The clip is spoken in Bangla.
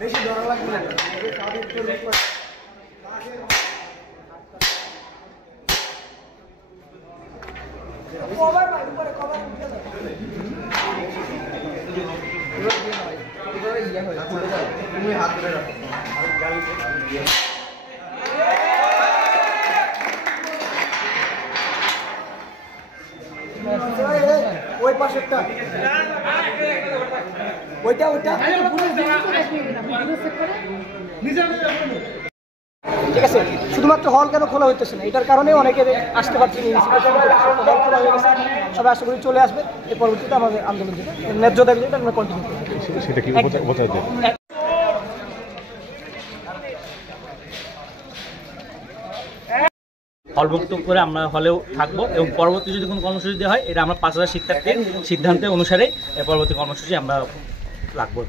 বেশি ধরা লাগবে না। তুমি হাত ধরে রাখো। ওই পাশেরটা ওইটা ওইটা ঠিক আছে। শুধুমাত্র হল কেন খোলা হইতেছে না, এটার কারণে অনেকে আসতে পারছে না। হল খোলা হয়ে গেছে, সবাই আশা করি চলে আসবে। এর পরবর্তীতে আমাদের আন্দোলন যেটা ন্যায্য দাবি যেটা আমরা কন্টিনিউ করব। সেটা কি হলভুক্ত করে আমরা হলেও থাকবো এবং পরবর্তী যদি কোনো কর্মসূচি দেওয়া হয় এটা আমরা 5000 শিক্ষার্থীর সিদ্ধান্তের অনুসারে পরবর্তী কর্মসূচি আমরা রাখবো।